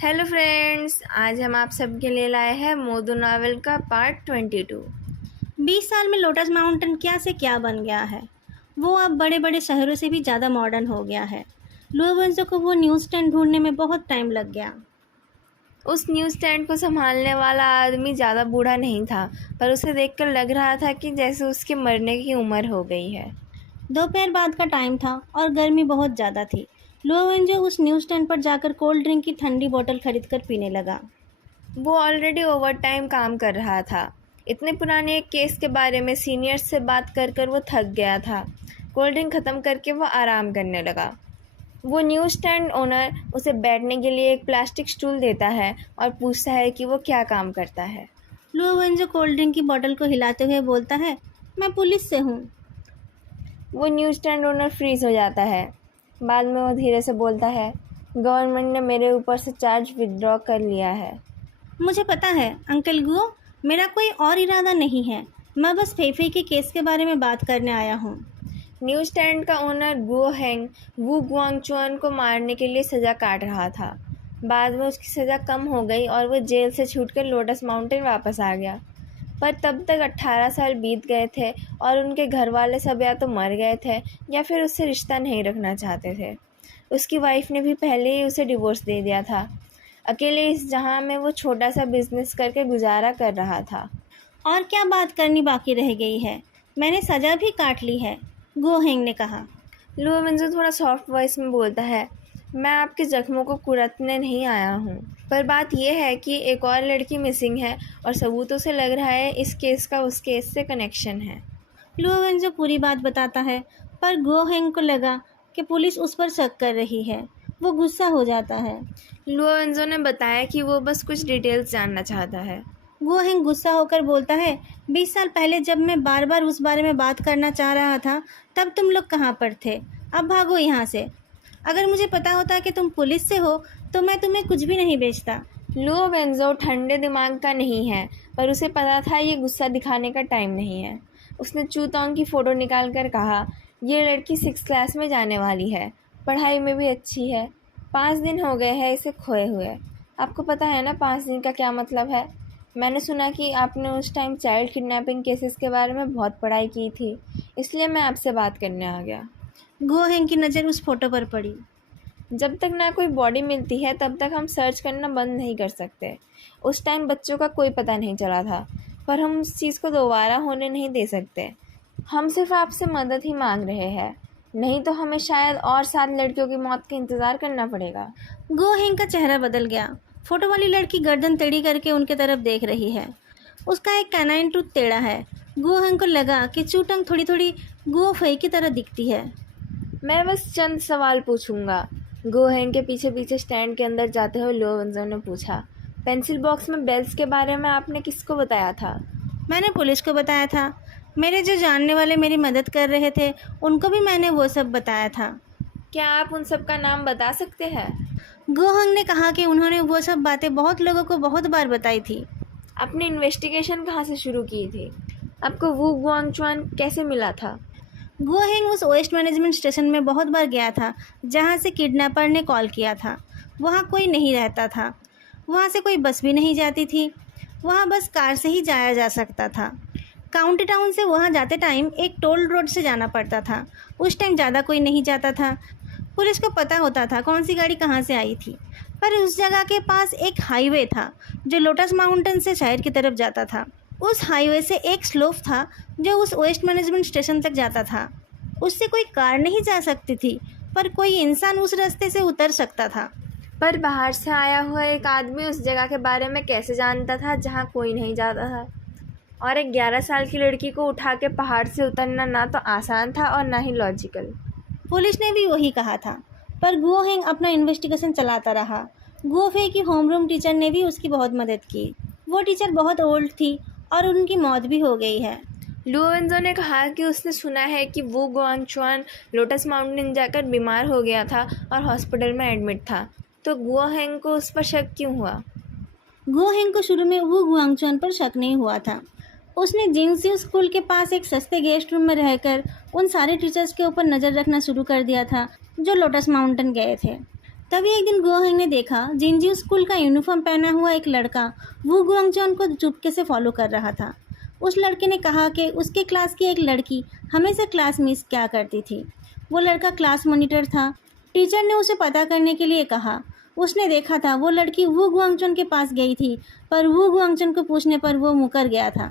Hello friends, आज हम आप सबके लिए लाए हैं मोदू नावल का पार्ट 22। 20 साल में लोटस माउंटेन क्या से क्या बन गया है। वो अब बड़े बड़े शहरों से भी ज़्यादा मॉडर्न हो गया है। लोवेंजो को वो न्यूज़ स्टैंड ढूंढने में बहुत टाइम लग गया। उस न्यूज़ स्टैंड को संभालने वाला आदमी ज़्यादा बूढ़ा नहीं था, पर उसे देखकर लग रहा था कि जैसे उसके मरने की उम्र हो गई है। दोपहर बाद का टाइम था और गर्मी बहुत ज़्यादा थी। लोवेंजो उस न्यूज़ स्टैंड पर जाकर कोल्ड ड्रिंक की ठंडी बोतल खरीद कर पीने लगा। वो ऑलरेडी ओवर टाइम काम कर रहा था। इतने पुराने एक केस के बारे में सीनियर्स से बात कर कर वो थक गया था। कोल्ड ड्रिंक ख़त्म करके वो आराम करने लगा। वो न्यूज़ स्टैंड ओनर उसे बैठने के लिए एक प्लास्टिक स्टूल देता है और पूछता है कि वो क्या काम करता है। लोवेंजो कोल्ड ड्रिंक की बोतल को हिलाते हुए बोलता है, मैं पुलिस से हूँ। वो न्यूज़ स्टैंड ओनर फ्रीज हो जाता है। बाद में वो धीरे से बोलता है, गवर्नमेंट ने मेरे ऊपर से चार्ज विथड्रॉ कर लिया है। मुझे पता है अंकल गुओ, मेरा कोई और इरादा नहीं है। मैं बस फेफे के केस के बारे में बात करने आया हूँ। न्यूज़ स्टैंड का ओनर गुओ हेंग वू गुआंगचुआन को मारने के लिए सज़ा काट रहा था। बाद में उसकी सज़ा कम हो गई और वो जेल से छूटकर लोटस माउंटेन वापस आ गया। पर तब तक 18 साल बीत गए थे और उनके घर वाले सब या तो मर गए थे या फिर उससे रिश्ता नहीं रखना चाहते थे। उसकी वाइफ ने भी पहले ही उसे डिवोर्स दे दिया था। अकेले इस जहां में वो छोटा सा बिजनेस करके गुजारा कर रहा था। और क्या बात करनी बाकी रह गई है, मैंने सजा भी काट ली है, गोहेंग ने कहा। लुओ मंजू थोड़ा सॉफ्ट वॉइस में बोलता है, मैं आपके जख्मों को कुरतने नहीं आया हूँ, पर बात यह है कि एक और लड़की मिसिंग है और सबूतों से लग रहा है इस केस का उस केस से कनेक्शन है। लुओवेंजो पूरी बात बताता है, पर गोहेंग को लगा कि पुलिस उस पर शक कर रही है। वो गुस्सा हो जाता है। लुओ मंजो ने बताया कि वो बस कुछ डिटेल्स जानना चाहता है। गोहेंग गुस्सा होकर बोलता है, 20 साल पहले जब मैं बार बार उस बारे में बात करना चाह रहा था, तब तुम लोग कहाँ पर थे? अब भागो यहाँ से। अगर मुझे पता होता कि तुम पुलिस से हो तो मैं तुम्हें कुछ भी नहीं बेचता। लुओ वेंजो ठंडे दिमाग का नहीं है, पर उसे पता था ये गुस्सा दिखाने का टाइम नहीं है। उसने चूतोंग की फ़ोटो निकाल कर कहा, ये लड़की 6 क्लास में जाने वाली है, पढ़ाई में भी अच्छी है। 5 दिन हो गए हैं इसे खोए हुए। आपको पता है ना 5 दिन का क्या मतलब है? मैंने सुना कि आपने उस टाइम चाइल्ड किडनैपिंग केसेस के बारे में बहुत पढ़ाई की थी, इसलिए मैं आपसे बात करने आ गया। गोहेंग की नज़र उस फोटो पर पड़ी। जब तक ना कोई बॉडी मिलती है तब तक हम सर्च करना बंद नहीं कर सकते। उस टाइम बच्चों का कोई पता नहीं चला था, पर हम उस चीज़ को दोबारा होने नहीं दे सकते। हम सिर्फ आपसे मदद ही मांग रहे हैं, नहीं तो हमें शायद और 7 लड़कियों की मौत का इंतज़ार करना पड़ेगा। गोहेंग का चेहरा बदल गया। फोटो वाली लड़की गर्दन टेढ़ी करके उनके तरफ देख रही है। उसका एक कैनाइन टूथ टेढ़ा है। गोहेंग को लगा कि चूटंग थोड़ी थोड़ी गुओ फई की तरह दिखती है। मैं बस चंद सवाल पूछूंगा। गोहेंग के पीछे पीछे स्टैंड के अंदर जाते हुए लो वंजो ने पूछा, पेंसिल बॉक्स में बेल्स के बारे में आपने किसको बताया था? मैंने पुलिस को बताया था। मेरे जो जानने वाले मेरी मदद कर रहे थे उनको भी मैंने वो सब बताया था। क्या आप उन सब का नाम बता सकते हैं? गोहंग ने कहा कि उन्होंने वो सब बातें बहुत लोगों को बहुत बार बताई थी। आपने इन्वेस्टिगेशन कहाँ से शुरू की थी? आपको वू गुआंगचुआन कैसे मिला था? गोहेंग उस वेस्ट मैनेजमेंट स्टेशन में बहुत बार गया था जहाँ से किडनैपर ने कॉल किया था। वहाँ कोई नहीं रहता था। वहाँ से कोई बस भी नहीं जाती थी। वहाँ बस कार से ही जाया जा सकता था। काउंटी टाउन से वहाँ जाते टाइम एक टोल रोड से जाना पड़ता था। उस टाइम ज़्यादा कोई नहीं जाता था। पुलिस को पता होता था कौन सी गाड़ी कहाँ से आई थी। पर उस जगह के पास एक हाईवे था जो लोटस माउंटेन से शहर की तरफ जाता था। उस हाईवे से एक स्लोप था जो उस वेस्ट मैनेजमेंट स्टेशन तक जाता था। उससे कोई कार नहीं जा सकती थी, पर कोई इंसान उस रास्ते से उतर सकता था। पर बाहर से आया हुआ एक आदमी उस जगह के बारे में कैसे जानता था जहाँ कोई नहीं जाता था? और एक 11 साल की लड़की को उठा के पहाड़ से उतरना ना तो आसान था और ना ही लॉजिकल। पुलिस ने भी वही कहा था, पर गुओहेंग अपना इन्वेस्टिगेशन चलाता रहा। गुओफे की होमरूम टीचर ने भी उसकी बहुत मदद की। वो टीचर बहुत ओल्ड थी और उनकी मौत भी हो गई है। लुओवेंजो ने कहा कि उसने सुना है कि वो गुआंगचुआन लोटस माउंटेन जाकर बीमार हो गया था और हॉस्पिटल में एडमिट था, तो गुओहेंग को उस पर शक क्यों हुआ? गुओहेंग को शुरू में वो गुआंगचुआन पर शक नहीं हुआ था। उसने जिंगसियो स्कूल के पास एक सस्ते गेस्ट रूम में रहकर उन सारे टीचर्स के ऊपर नज़र रखना शुरू कर दिया था जो लोटस माउंटेन गए थे। तभी एक दिन गुओहेंग ने देखा जिनजियो स्कूल का यूनिफॉर्म पहना हुआ एक लड़का वू गुआंगचुआन को चुपके से फॉलो कर रहा था। उस लड़के ने कहा कि उसके क्लास की एक लड़की हमेशा क्लास मिस क्या करती थी। वो लड़का क्लास मॉनिटर था। टीचर ने उसे पता करने के लिए कहा। उसने देखा था वो लड़की वू गुआंगचुआन के पास गई थी, पर वू गुआंगचुआन को पूछने पर वो मुकर गया था।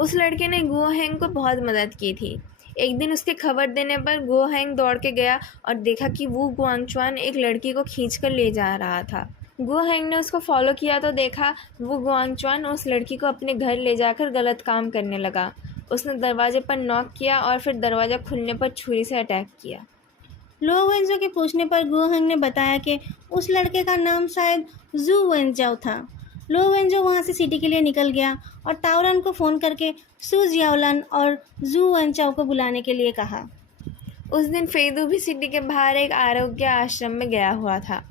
उस लड़के ने गुओ हेंग को बहुत मदद की थी। एक दिन उसके खबर देने पर गुओ हेंग दौड़ के गया और देखा कि वू गुआंगचुआन एक लड़की को खींचकर ले जा रहा था। गुओ हेंग ने उसको फॉलो किया तो देखा वू गुआंगचुआन उस लड़की को अपने घर ले जाकर गलत काम करने लगा। उसने दरवाजे पर नॉक किया और फिर दरवाज़ा खुलने पर छुरी से अटैक किया। लो वेंजो के पूछने पर गुओहेंग ने बताया कि उस लड़के का नाम शायद जू वेंजाओ था। लो वेंजो वहाँ से सिटी के लिए निकल गया और ताओरन को फ़ोन करके सू जियाओलन और जू वेंचाओ को बुलाने के लिए कहा। उस दिन फेदू भी सिटी के बाहर एक आरोग्य आश्रम में गया हुआ था।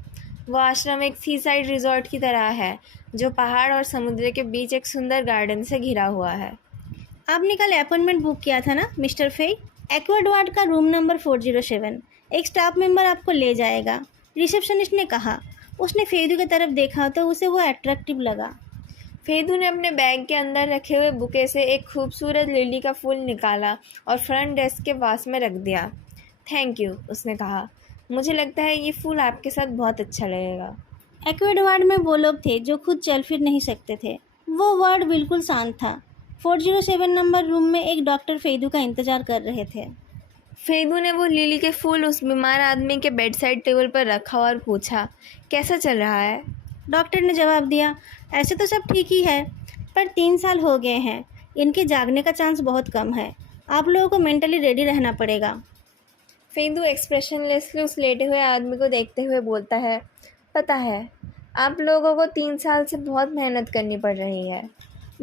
वो आश्रम एक सी साइड रिजॉर्ट की तरह है जो पहाड़ और समुद्र के बीच एक सुंदर गार्डन से घिरा हुआ है। आपने कल अपॉइंटमेंट बुक किया था ना मिस्टर फेई? एक्वाड वार्ड का रूम नंबर 407। एक स्टाफ मेंबर आपको ले जाएगा, रिसेप्शनिस्ट ने कहा। उसने फेदू की तरफ देखा तो उसे वो अट्रैक्टिव लगा। फेदू ने अपने बैग के अंदर रखे हुए बुके से एक खूबसूरत लिली का फूल निकाला और फ्रंट डेस्क के पास में रख दिया। थैंक यू, उसने कहा। मुझे लगता है ये फूल आपके साथ बहुत अच्छा लगेगा। एक्वाड वार्ड में वो लोग थे जो खुद चल फिर नहीं सकते थे। वो वार्ड बिल्कुल शांत था। 407 नंबर रूम में एक डॉक्टर फेदू का इंतज़ार कर रहे थे। फेदू ने वो लिली के फूल उस बीमार आदमी के बेड साइड टेबल पर रखा और पूछा, कैसा चल रहा है? डॉक्टर ने जवाब दिया, ऐसे तो सब ठीक ही है, पर 3 साल हो गए हैं। इनके जागने का चांस बहुत कम है। आप लोगों को मेंटली रेडी रहना पड़ेगा। फेदू एक्सप्रेशनलेसली उस लेटे हुए आदमी को देखते हुए बोलता है, पता है, आप लोगों को 3 साल से बहुत मेहनत करनी पड़ रही है।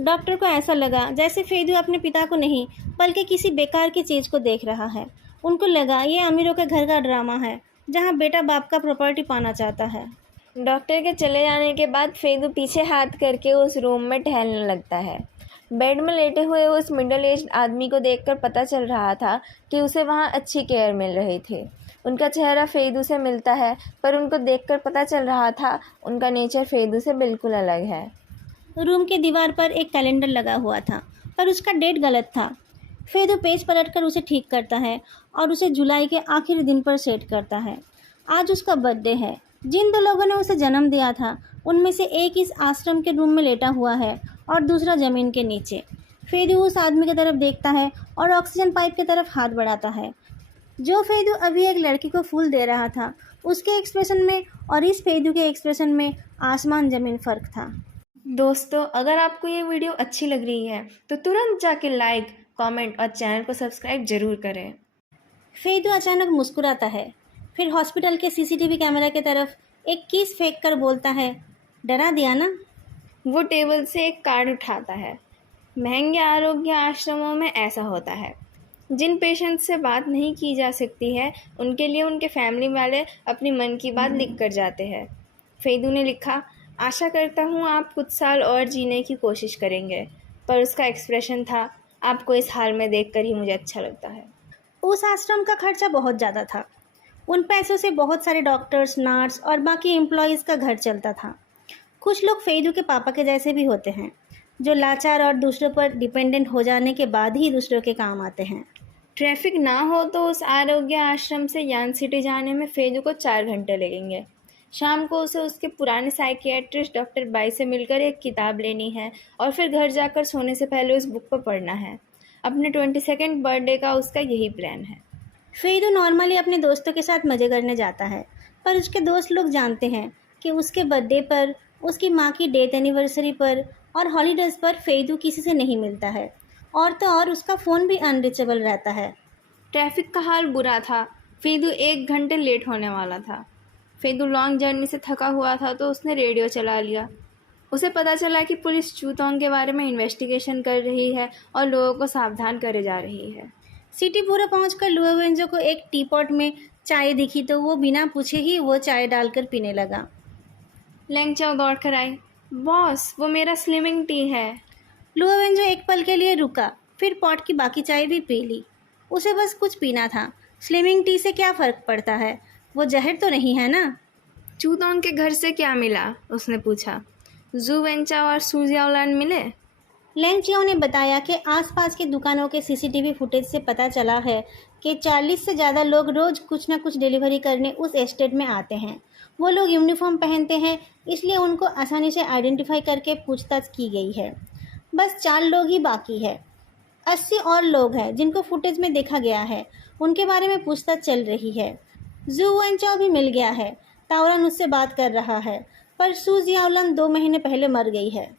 डॉक्टर को ऐसा लगा जैसे फेदू अपने पिता को नहीं बल्कि किसी बेकार की चीज़ को देख रहा है। उनको लगा ये अमीरों के घर का ड्रामा है जहाँ बेटा बाप का प्रॉपर्टी पाना चाहता है। डॉक्टर के चले जाने के बाद फेदू पीछे हाथ करके उस रूम में टहलने लगता है। बेड में लेटे हुए उस मिडिल एज्ड आदमी को देखकर पता चल रहा था कि उसे वहाँ अच्छी केयर मिल रही थी। उनका चेहरा फेदू से मिलता है, पर उनको देखकर पता चल रहा था उनका नेचर फेदू से बिल्कुल अलग है। रूम के दीवार पर एक कैलेंडर लगा हुआ था, पर उसका डेट गलत था। फेदू पेज पलटकर उसे ठीक करता है और उसे जुलाई के आखिरी दिन पर सेट करता है। आज उसका बर्थडे है। जिन 2 लोगों ने उसे जन्म दिया था उनमें से एक इस आश्रम के रूम में लेटा हुआ है और दूसरा ज़मीन के नीचे। फेदू उस आदमी की तरफ देखता है और ऑक्सीजन पाइप की तरफ हाथ बढ़ाता है। जो फेदू अभी एक लड़की को फूल दे रहा था, उसके एक्सप्रेशन में और इस फेदू के एक्सप्रेशन में आसमान ज़मीन फ़र्क था। दोस्तों, अगर आपको ये वीडियो अच्छी लग रही है तो तुरंत जाके लाइक, कमेंट और चैनल को सब्सक्राइब जरूर करें। फेदू अचानक मुस्कुराता है, फिर हॉस्पिटल के सीसीटीवी कैमरा की तरफ एक किस फेंक कर बोलता है, डरा दिया ना? वो टेबल से एक कार्ड उठाता है। महंगे आरोग्य आश्रमों में ऐसा होता है। जिन पेशेंट से बात नहीं की जा सकती है उनके लिए उनके फैमिली वाले अपनी मन की बात लिख कर जाते हैं। फेदू ने लिखा, आशा करता हूँ आप कुछ साल और जीने की कोशिश करेंगे। पर उसका एक्सप्रेशन था, आपको इस हाल में देखकर ही मुझे अच्छा लगता है। उस आश्रम का खर्चा बहुत ज़्यादा था। उन पैसों से बहुत सारे डॉक्टर्स, नर्स और बाकी एम्प्लॉयज़ का घर चलता था। कुछ लोग फेदू के पापा के जैसे भी होते हैं, जो लाचार और दूसरों पर डिपेंडेंट हो जाने के बाद ही दूसरों के काम आते हैं। ट्रैफिक ना हो तो उस आरोग्य आश्रम से यान सिटी जाने में फेदू को 4 घंटे लगेंगे। शाम को उसे उसके पुराने साइकियाट्रिस्ट डॉक्टर बाई से मिलकर एक किताब लेनी है और फिर घर जाकर सोने से पहले उस बुक को पढ़ना है। अपने 22nd बर्थडे का उसका यही प्लान है। फेदू नॉर्मली अपने दोस्तों के साथ मज़े करने जाता है, पर उसके दोस्त लोग जानते हैं कि उसके बर्थडे पर, उसकी माँ की डेथ एनिवर्सरी पर और हॉलीडेज़ पर फेदू किसी से नहीं मिलता है। और तो और उसका फ़ोन भी अनरीचेबल रहता है। ट्रैफिक का हाल बुरा था। फेदू 1 घंटे लेट होने वाला था। फेदू लॉन्ग जर्नी से थका हुआ था तो उसने रेडियो चला लिया। उसे पता चला कि पुलिस चूतोंग के बारे में इन्वेस्टिगेशन कर रही है और लोगों को सावधान करे जा रही है। सिटी पूरा पहुंचकर लुओ वेंजो को एक टी पॉट में चाय दिखी तो वो बिना पूछे ही वो चाय डालकर पीने लगा। लेंगचाओ दौड़ कर आई, बॉस वो मेरा स्लिमिंग टी है। लुओ वेंजो एक पल के लिए रुका, फिर पॉट की बाकी चाय भी पी ली। उसे बस कुछ पीना था। स्लिमिंग टी से क्या फ़र्क पड़ता है, वो जहर तो नहीं है ना? चूतोंग के घर से क्या मिला? उसने पूछा। जू वेंचाओ और सू जियाओलान मिले? लैंग चियाओ ने बताया कि आसपास की दुकानों के सीसीटीवी फुटेज से पता चला है कि 40 से ज़्यादा लोग रोज़ कुछ न कुछ डिलीवरी करने उस एस्टेट में आते हैं। वो लोग यूनिफॉर्म पहनते हैं, इसलिए उनको आसानी से आइडेंटिफाई करके पूछताछ की गई है। बस 4 लोग ही बाकी है। 80 और लोग हैं जिनको फुटेज में देखा गया है, उनके बारे में पूछताछ चल रही है। जू वेंचाओ भी मिल गया है, ताओरन उससे बात कर रहा है, पर सू जियाओलान 2 महीने पहले मर गई है।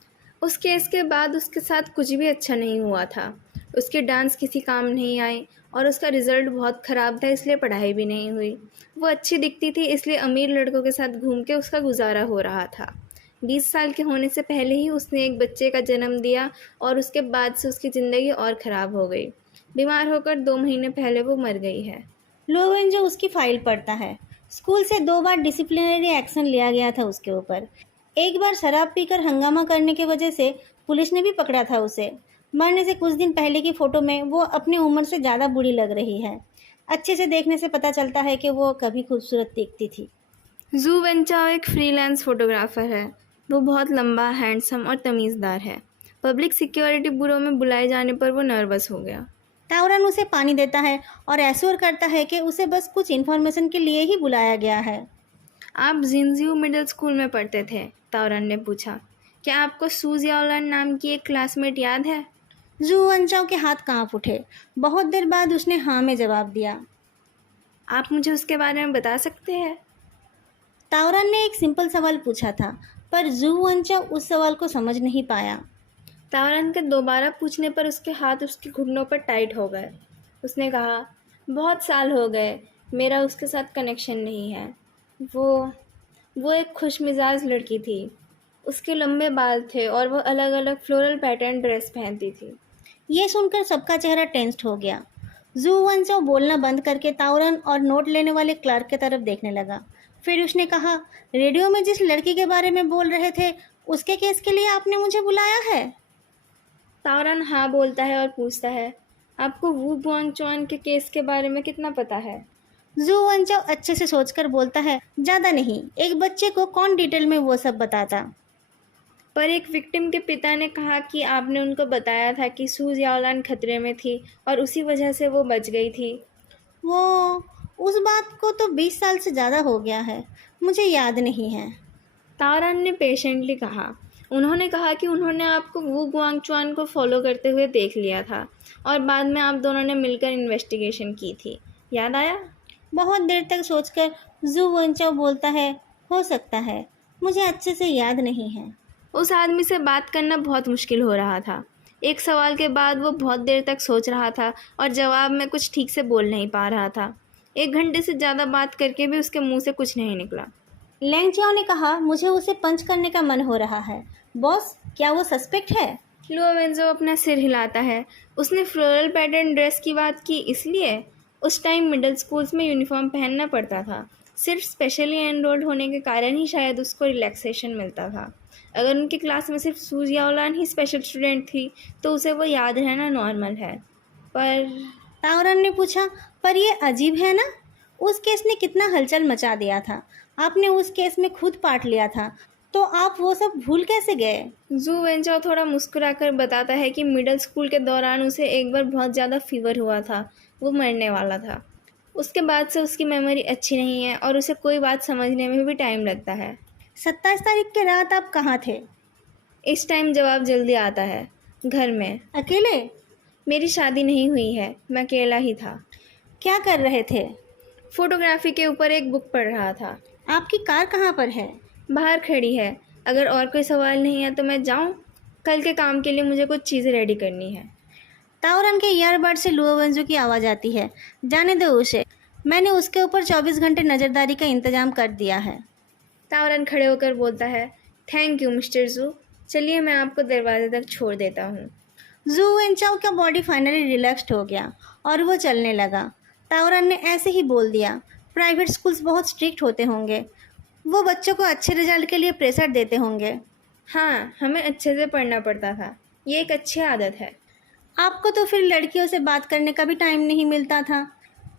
उस केस के बाद उसके साथ कुछ भी अच्छा नहीं हुआ था। उसके डांस किसी काम नहीं आए और उसका रिज़ल्ट बहुत ख़राब था, इसलिए पढ़ाई भी नहीं हुई। वो अच्छी दिखती थी, इसलिए अमीर लड़कों के साथ घूम के उसका गुजारा हो रहा था। 20 साल के होने से पहले ही उसने एक बच्चे का जन्म दिया और उसके बाद से उसकी ज़िंदगी और ख़राब हो गई। बीमार होकर 2 महीने पहले वो मर गई है। लो वेंजो उसकी फाइल पढ़ता है। स्कूल से 2 बार डिसिप्लिनरी एक्शन लिया गया था उसके ऊपर। एक बार शराब पीकर हंगामा करने की वजह से पुलिस ने भी पकड़ा था उसे। मरने से कुछ दिन पहले की फ़ोटो में वो अपनी उम्र से ज़्यादा बूढ़ी लग रही है। अच्छे से देखने से पता चलता है कि वो कभी खूबसूरत दिखती थी। जू वेंचाओ एक फ्रीलांस फोटोग्राफर है। वो बहुत लंबा, हैंडसम और तमीज़दार है। पब्लिक सिक्योरिटी ब्यूरो में बुलाए जाने पर वो नर्वस हो गया। ताओरन उसे पानी देता है और एश्योर करता है कि उसे बस कुछ इन्फॉर्मेशन के लिए ही बुलाया गया है। आप जिनजियो मिडिल स्कूल में पढ़ते थे? ताओरन ने पूछा। क्या आपको सू जियाओलान नाम की एक क्लासमेट याद है? जू वेंचाओ के हाथ कांप उठे। बहुत देर बाद उसने हाँ में जवाब दिया। आप मुझे उसके बारे में बता सकते हैं? ताओरन ने एक सिंपल सवाल पूछा था, पर जू वेंचाओ उस सवाल को समझ नहीं पाया। ताओरन के दोबारा पूछने पर उसके हाथ उसके घुटनों पर टाइट हो गए। उसने कहा, बहुत साल हो गए, मेरा उसके साथ कनेक्शन नहीं है। वो एक खुशमिजाज लड़की थी। उसके लंबे बाल थे और वो अलग अलग फ्लोरल पैटर्न ड्रेस पहनती थी। ये सुनकर सबका चेहरा टेंस्ड हो गया। जू वेंचाओ बोलना बंद करके ताओरन और नोट लेने वाले क्लर्क की तरफ देखने लगा। फिर उसने कहा, रेडियो में जिस लड़की के बारे में बोल रहे थे, उसके केस के लिए आपने मुझे बुलाया है? ताओरन हाँ बोलता है और पूछता है, आपको वू गुआंगचुआन के केस के बारे में कितना पता है? जू वेंचाओ अच्छे से सोचकर बोलता है, ज़्यादा नहीं, एक बच्चे को कौन डिटेल में वो सब बताता। पर एक विक्टिम के पिता ने कहा कि आपने उनको बताया था कि सू जियाओलान खतरे में थी और उसी वजह से वो बच गई थी। वो उस बात को तो 20 साल से ज़्यादा हो गया है, मुझे याद नहीं है। ताओरन ने पेशेंटली कहा। उन्होंने कहा कि उन्होंने आपको वू गुआंगचुआन को फॉलो करते हुए देख लिया था और बाद में आप दोनों ने मिलकर इन्वेस्टिगेशन की थी। याद आया? बहुत देर तक सोचकर जू वेंचाओ बोलता है, हो सकता है, मुझे अच्छे से याद नहीं है। उस आदमी से बात करना बहुत मुश्किल हो रहा था। एक सवाल के बाद वो बहुत देर तक सोच रहा था और जवाब में कुछ ठीक से बोल नहीं पा रहा था। 1 घंटे से ज़्यादा बात करके भी उसके मुंह से कुछ नहीं निकला। लैंग चियाओ ने कहा, मुझे उसे पंच करने का मन हो रहा है। बॉस, क्या वो सस्पेक्ट है? लुओ वेंजो अपना सिर हिलाता है। उसने फ्लोरल पैटर्न ड्रेस की बात की इसलिए? उस टाइम मिडिल स्कूल्स में यूनिफॉर्म पहनना पड़ता था। सिर्फ स्पेशली एनरोल्ड होने के कारण ही शायद उसको रिलैक्सेशन मिलता था। अगर उनकी क्लास में सिर्फ सू जियाओलान ही स्पेशल स्टूडेंट थी तो उसे वो याद रहना नॉर्मल है। पर ताओरन ने पूछा, पर ये अजीब है ना? उस केस ने कितना हलचल मचा दिया था। आपने उस केस में खुद पार्ट लिया था, तो आप वो सब भूल कैसे गए? जू वेंचाओ थोड़ा मुस्कुराकर बताता है कि मिडिल स्कूल के दौरान उसे एक बार बहुत ज़्यादा फीवर हुआ था। वो मरने वाला था। उसके बाद से उसकी मेमोरी अच्छी नहीं है और उसे कोई बात समझने में भी टाइम लगता है। 27 तारीख के रात आप कहाँ थे? इस टाइम जवाब जल्दी आता है। घर में। अकेले? मेरी शादी नहीं हुई है, मैं अकेला ही था। क्या कर रहे थे? फोटोग्राफी के ऊपर एक बुक पढ़ रहा था। आपकी कार कहाँ पर है? बाहर खड़ी है। अगर और कोई सवाल नहीं है तो मैं जाऊं? कल के काम के लिए मुझे कुछ चीज़ें रेडी करनी है। ताओरन के ईयरबड से लुओ वेंजो की आवाज़ आती है। जाने दो उसे, मैंने उसके ऊपर 24 घंटे नज़रदारी का इंतजाम कर दिया है। ताओरन खड़े होकर बोलता है, थैंक यू मिस्टर जू। चलिए मैं आपको दरवाजे तक छोड़ देता हूँ। जू वेंचाओ का बॉडी फाइनली रिलैक्स्ड हो गया और वो चलने लगा। ताओरन ने ऐसे ही बोल दिया, प्राइवेट स्कूल्स बहुत स्ट्रिक्ट होते होंगे, वो बच्चों को अच्छे रिजल्ट के लिए प्रेशर देते होंगे। हाँ, हमें अच्छे से पढ़ना पड़ता था। ये एक अच्छी आदत है। आपको तो फिर लड़कियों से बात करने का भी टाइम नहीं मिलता था।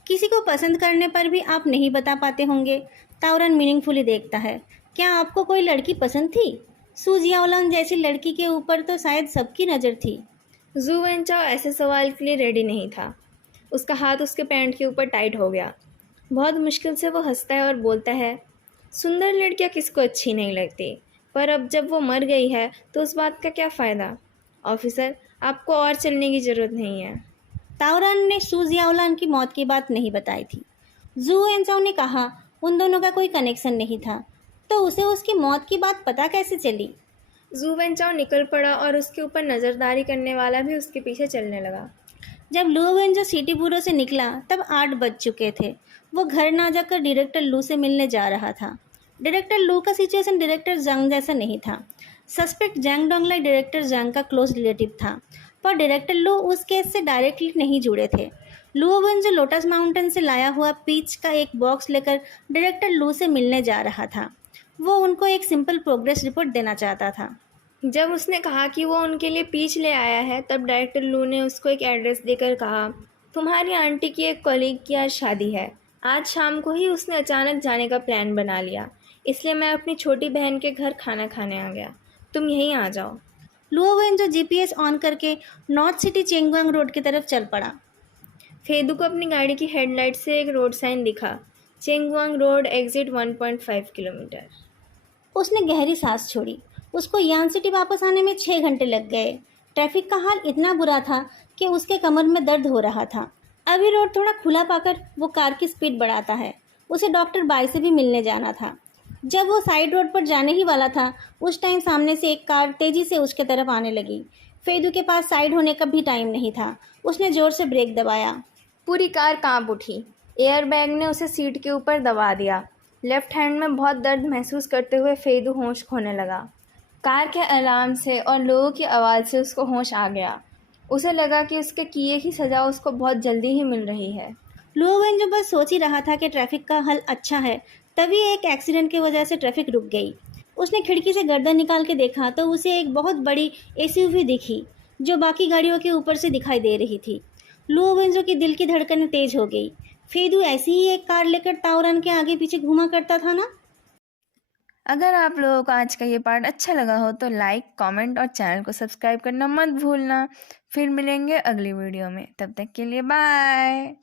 किसी को पसंद करने पर भी आप नहीं बता पाते होंगे। ताओरन मीनिंगफुली देखता है। क्या आपको कोई लड़की पसंद थी? सू जियाओलांग जैसी लड़की के ऊपर तो शायद सबकी नज़र थी। जू वेंचाओ ऐसे सवाल के लिए रेडी नहीं था। उसका हाथ उसके पैंट के ऊपर टाइट हो गया। बहुत मुश्किल से वो हंसता है और बोलता है, सुंदर लड़कियां किसको अच्छी नहीं लगती, पर अब जब वो मर गई है तो उस बात का क्या फ़ायदा। ऑफिसर, आपको और चलने की ज़रूरत नहीं है। ताओरन ने सू जियाओलांग की मौत की बात नहीं बताई थी। जू एनसाओ ने कहा उन दोनों का कोई कनेक्शन नहीं था, तो उसे उसकी मौत की बात पता कैसे चली? जू वेंचाओ निकल पड़ा और उसके ऊपर नज़रदारी करने वाला भी उसके पीछे चलने लगा। जब लू वेंजो सिटी ब्यूरो से निकला तब 8 बज चुके थे। वो घर ना जाकर डायरेक्टर लू से मिलने जा रहा था। डायरेक्टर लू का सिचुएशन डायरेक्टर जंग जैसा नहीं था। सस्पेक्ट जैंग डोंगलाई डायरेक्टर जंग का क्लोज रिलेटिव था, पर डायरेक्टर लू उस केस से डायरेक्टली नहीं जुड़े थे। लू वेंजो लोटस माउंटेन से लाया हुआ पीच का एक बॉक्स लेकर डायरेक्टर लू से मिलने जा रहा था। वो उनको एक सिंपल प्रोग्रेस रिपोर्ट देना चाहता था। जब उसने कहा कि वो उनके लिए पीच ले आया है, तब डायरेक्टर लू ने उसको एक एड्रेस देकर कहा, तुम्हारी आंटी की एक कॉलीग की आज शादी है। आज शाम को ही उसने अचानक जाने का प्लान बना लिया, इसलिए मैं अपनी छोटी बहन के घर खाना खाने आ गया। तुम यहीं आ जाओ। लू वेंजो जीपीएस ऑन करके नॉर्थ सिटी चेंगवांग रोड की तरफ चल पड़ा। फेदू को अपनी गाड़ी की हेडलाइट से एक रोड साइन दिखा, चेंगवांग रोड एग्जिट 1.5 किलोमीटर। उसने गहरी सांस छोड़ी। उसको यान सिटी वापस आने में 6 घंटे लग गए। ट्रैफिक का हाल इतना बुरा था कि उसके कमर में दर्द हो रहा था। अभी रोड थोड़ा खुला पाकर वो कार की स्पीड बढ़ाता है। उसे डॉक्टर बाई से भी मिलने जाना था। जब वो साइड रोड पर जाने ही वाला था, उस टाइम सामने से एक कार तेजी से उसके तरफ आने लगी। फेदू के पास साइड होने का भी टाइम नहीं था। उसने जोर से ब्रेक दबाया। पूरी कार कांप उठी। एयरबैग ने उसे सीट के ऊपर दबा दिया। लेफ्ट हैंड में बहुत दर्द महसूस करते हुए फेदू होश खोने लगा। कार के अलार्म से और लोगों की आवाज़ से उसको होश आ गया। उसे लगा कि उसके किए की सज़ा उसको बहुत जल्दी ही मिल रही है। लुओवेन जो बस सोच ही रहा था कि ट्रैफिक का हल अच्छा है, तभी एक एक्सीडेंट की वजह से ट्रैफिक रुक गई। उसने खिड़की से गर्दन निकाल के देखा तो उसे एक बहुत बड़ी एसयूवी दिखी, जो बाकी गाड़ियों के ऊपर से दिखाई दे रही थी। लुओवेंजो की दिल की धड़कनें तेज हो गई। फेदू ऐसी ही एक कार लेकर ताओरन के आगे पीछे घूमा करता था ना। अगर आप लोगों को आज का ये पार्ट अच्छा लगा हो तो लाइक, कमेंट और चैनल को सब्सक्राइब करना मत भूलना। फिर मिलेंगे अगली वीडियो में, तब तक के लिए बाय।